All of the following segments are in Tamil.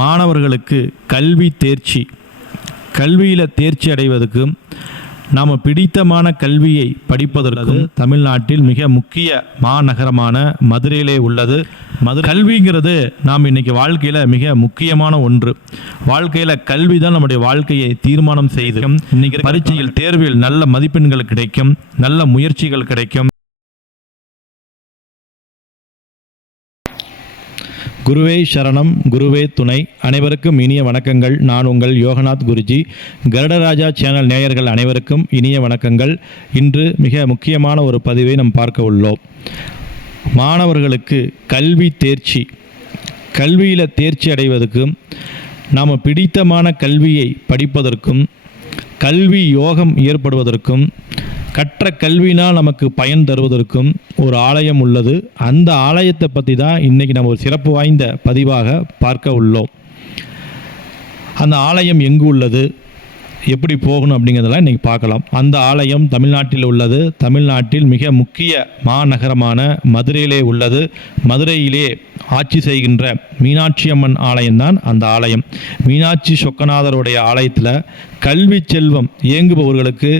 மாணவர்களுக்கு கல்வியில் தேர்ச்சி அடைவதற்கு நாம் பிடித்தமான கல்வியை படிப்பதற்கு தமிழ்நாட்டில் மிக முக்கிய மாநகரமான மதுரையிலே உள்ளது. கல்விங்கிறது நாம் இன்றைக்கி வாழ்க்கையில் மிக முக்கியமான ஒன்று. வாழ்க்கையில் கல்வி தான் நம்முடைய வாழ்க்கையை தீர்மானம் செய்து இன்றைக்கி பரீட்சையில் தேர்வில் நல்ல மதிப்பெண்கள் கிடைக்கும், நல்ல முயற்சிகள் கிடைக்கும். குருவே சரணம், குருவே துணை. அனைவருக்கும் இனிய வணக்கங்கள். நான் உங்கள் யோகநாத் குருஜி. கருடராஜா சேனல் நேயர்கள் அனைவருக்கும் இனிய வணக்கங்கள். இன்று மிக முக்கியமான ஒரு பதிவை நாம் பார்க்க உள்ளோம். மாணவர்களுக்கு கல்வியில் தேர்ச்சி அடைவதற்கும் நாம் பிடித்தமான கல்வியை படிப்பதற்கும் கல்வி யோகம் ஏற்படுவதற்கும் கற்ற கல்வினால் நமக்கு பயன் தருவதற்கும் ஒரு ஆலயம் உள்ளது. அந்த ஆலயத்தை பற்றி தான் இன்றைக்கி நம்ம ஒரு சிறப்பு வாய்ந்த பதிவாக பார்க்க உள்ளோம். அந்த ஆலயம் எங்கு உள்ளது, எப்படி போகணும் அப்படிங்கிறதெல்லாம் இன்றைக்கி பார்க்கலாம். அந்த ஆலயம் தமிழ்நாட்டில் உள்ளது. தமிழ்நாட்டில் மிக முக்கிய மாநகரமான மதுரையிலே உள்ளது. மதுரையிலே ஆட்சி செய்கின்ற மீனாட்சி அம்மன் ஆலயம்தான் அந்த ஆலயம். மீனாட்சி சொக்கநாதருடைய ஆலயத்தில் கல்வி செல்வம் இயங்குபவர்களுக்கு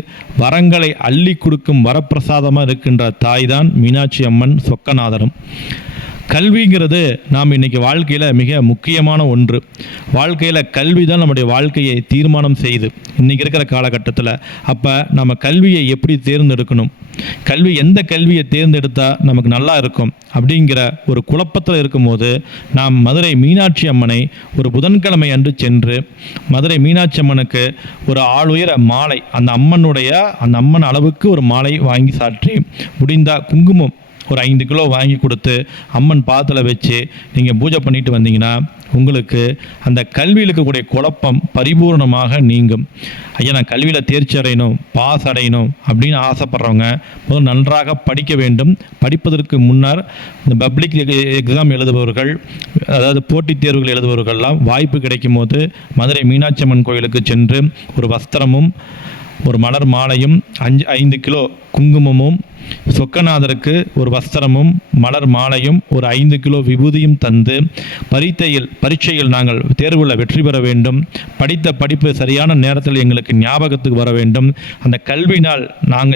வரங்களை அள்ளி கொடுக்கும் வரப்பிரசாதமாக இருக்கின்ற தாய்தான் மீனாட்சி அம்மன் சொக்கநாதரும். கல்விங்கிறது நாம் இன்றைக்கி வாழ்க்கையில் மிக முக்கியமான ஒன்று. வாழ்க்கையில் கல்வி தான் நம்முடைய வாழ்க்கையை தீர்மானம் செய்து இன்றைக்கி இருக்கிற காலகட்டத்தில். அப்போ நம்ம கல்வியை எப்படி தேர்ந்தெடுக்கணும், எந்த கல்வியை தேர்ந்தெடுத்தால் நமக்கு நல்லா இருக்கும் அப்படிங்கிற ஒரு குழப்பத்தில் இருக்கும்போது நாம் மதுரை மீனாட்சி அம்மனை ஒரு புதன்கிழமை அன்று சென்று மதுரை மீனாட்சி அம்மனுக்கு ஒரு ஆளுயர மாலை, அந்த அம்மன் அளவுக்கு ஒரு மாலை வாங்கி சாற்றி முடிந்தால் குங்குமம் ஒரு 5 கிலோ வாங்கி கொடுத்து அம்மன் பாதத்தில் வச்சு நீங்கள் பூஜை பண்ணிட்டு வந்தீங்கன்னா உங்களுக்கு அந்த கல்வியில் இருக்கக்கூடிய குழப்பம் பரிபூர்ணமாக நீங்கும். ஐயா, நான் கல்வியில் தேர்ச்சி அடையணும், பாஸ் அடையணும் அப்படின்னு ஆசைப்படுறவங்க முதல் நன்றாக படிக்க வேண்டும். படிப்பதற்கு முன்னர் இந்த பப்ளிக் எக்ஸாம் எழுதுபவர்கள், அதாவது போட்டித் தேர்வுகள் எழுதுபவர்கள்லாம் வாய்ப்பு கிடைக்கும் போது மதுரை மீனாட்சி அம்மன் கோயிலுக்கு சென்று ஒரு வஸ்திரமும் ஒரு மலர் மாலையும் 5 கிலோ குங்குமமும் சொக்கநாதருக்கு ஒரு வஸ்திரமும் மலர் மாலையும் ஒரு 5 கிலோ விபூதியும் தந்து பரீட்சையில் நாங்கள் தேர்வில் வெற்றி பெற வேண்டும், படித்த படிப்பு சரியான நேரத்தில் எங்களுக்கு ஞாபகத்துக்கு வர வேண்டும், அந்த கல்வினால்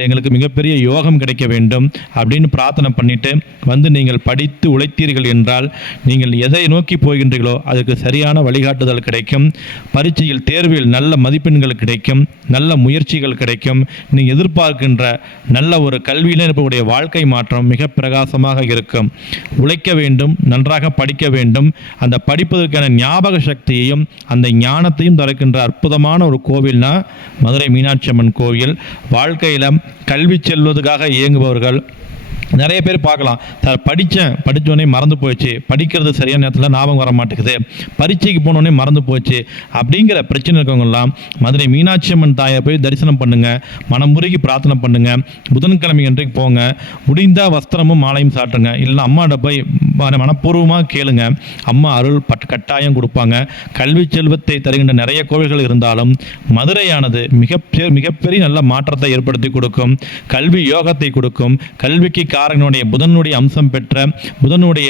எங்களுக்கு மிகப்பெரிய யோகம் கிடைக்க வேண்டும் அப்படின்னு பிரார்த்தனை பண்ணிட்டு வந்து நீங்கள் படித்து உழைத்தீர்கள் என்றால் நீங்கள் எதை நோக்கி போகின்றீர்களோ அதுக்கு சரியான வழிகாட்டுதல் கிடைக்கும். பரீட்சையில் தேர்வில் நல்ல மதிப்பெண்கள் கிடைக்கும், நல்ல முயற்சிகள் கிடைக்கும். நீங்கள் எதிர்பார்க்கின்ற நல்ல ஒரு கல்வியில் இருப்பவருடைய வாழ்க்கை மாற்றம் மிக பிரகாசமாக இருக்கும். உழைக்க வேண்டும், நன்றாக படிக்க வேண்டும். அந்த படிப்பதற்கான ஞாபக சக்தியையும் அந்த ஞானத்தையும் தருகின்ற அற்புதமான ஒரு கோவில்னா மதுரை மீனாட்சி அம்மன் கோவில். வாழ்க்கையில் கல்வி செல்வதற்காக இயங்குபவர்கள் நிறைய பேர் பார்க்கலாம். சார் படித்தோடனே மறந்து போயிடுச்சு, படிக்கிறது சரியான நேரத்தில் ஞாபகம் வர மாட்டேங்குது, பரீட்சைக்கு போனோடனே மறந்து போச்சு அப்படிங்கிற பிரச்சனை இருக்கவங்கலாம் மதுரை மீனாட்சி அம்மன் தாயை போய் தரிசனம் பண்ணுங்கள், மனமுருகி பிரார்த்தனை பண்ணுங்கள். புதன்கிழமை அன்றைக்கு போங்க, முடிந்தால் வஸ்திரமும் மாலையும் சாட்டுங்க. இல்லைன்னா அம்மாட்ட போய் மனப்பூர்வமாக கேளுங்க, அம்மா அருள் கட்டாயம் கொடுப்பாங்க. கல்வி செல்வத்தை தருகின்ற நிறைய கோவில்கள் இருந்தாலும் மதுரையானது மிகப்பெரிய நல்ல மாற்றத்தை ஏற்படுத்தி கொடுக்கும், கல்வி யோகத்தை கொடுக்கும். கல்விக்கு காரகனுடைய புதனுடைய அம்சம் பெற்ற புதனுடைய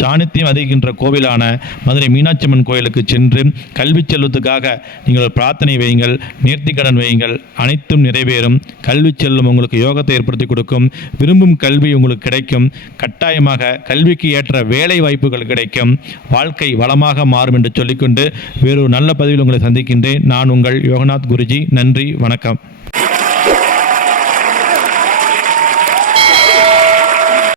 சாநித்தியம் அதிகின்ற கோவிலான மதுரை மீனாட்சி அம்மன் கோயிலுக்கு சென்று கல்வி செல்வத்துக்காக நீங்கள் பிரார்த்தனை வையுங்கள், நேர்த்திக்கடன் வையுங்கள், அனைத்தும் நிறைவேறும். கல்வி செல்வம் உங்களுக்கு யோகத்தை ஏற்படுத்தி கொடுக்கும். விரும்பும் கல்வி உங்களுக்கு கிடைக்கும். கட்டாயமாக கல்விக்கு ஏற்ற வேலை வாய்ப்புகள் கிடைக்கும். வாழ்க்கை வளமாக மாறும் என்று சொல்லிக்கொண்டு வேறொரு நல்ல பதிவில் உங்களை சந்திக்கின்றேன். நான் உங்கள் யோகநாத் குருஜி. நன்றி, வணக்கம்.